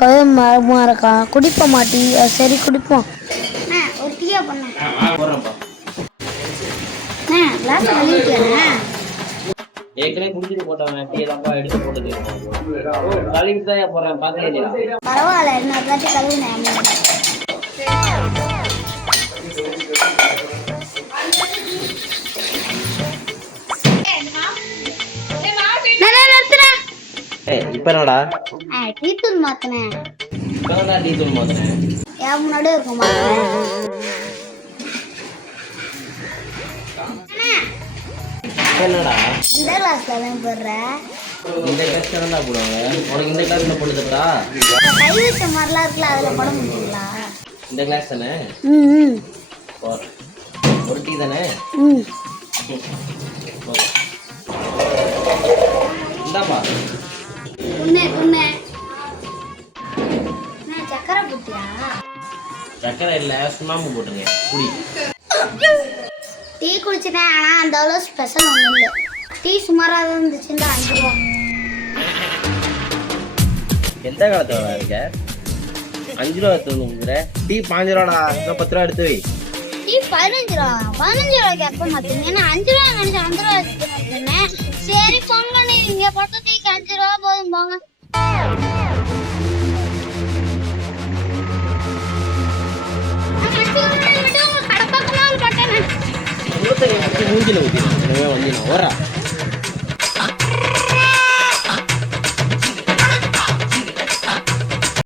பார்க்கவே மரமாக இருக்கான். குடிப்ப மாட்டி. சரி குடிப்போம். ஒரு டீயா பண்ணேன் கிளாஸ் கழுவிட்டேண்ணே. ஏற்கனவே குடிச்சிட்டு போட்டவன் டீ தான்ப்பா எடுத்து போட்டது. கழுவிட்டு தான் போடுறேன் பார்க்கலையா? பரவாயில்ல இன்னொரு தாட்டி கழுவுனேன். இப்ப என்னடா டீ தூள் மாத்தினேன். டீ தூள் மாத்தினேன். ஏன் முன்னாடியே இருக்கும் என்னடா இந்த கிளாஸ்ல தான் போடுற. இந்த கிளாஸ்ல தான் போடுவாங்க. உனக்கு இந்த கிளாஸ்ல போடுதா? கை வச்ச மாதிரிலாம் இருக்குல்ல, அதுல போட முடியுங்களா? இந்த கிளாஸ் தானே? ஒரு டீ தானே? இந்தாப்பா சக்கரை போட்டியா? சக்கரை இல்ல சுண்ணாம்பு போட்டுங்க குடி. டீ குடிச்சிட்டேன். ஆனா அந்த அளவு ஸ்பெஷல் ஒன்றும் இல்லை. டீ சுமாராக தான் இருந்துச்சுன்னா 5 ரூபா. எந்த காலத்துல இருக்க 5 ரூபா எடுத்து வந்து டீ 5 ரூபாடா. 10 ரூபா எடுத்து வை. டீ 15 ரூபா. 15 ரூபாய்க்கு எப்போ மாத்தீங்க? ஏன்னா 5 ரூபா நினைச்சு 5 ரூபா எடுத்துனேன். சரி போங்க, நீங்க போட்ட டீக்கு 5 ரூபா போதும் போங்க. மூஞ்சில ஊத்தி வந்தீங்க.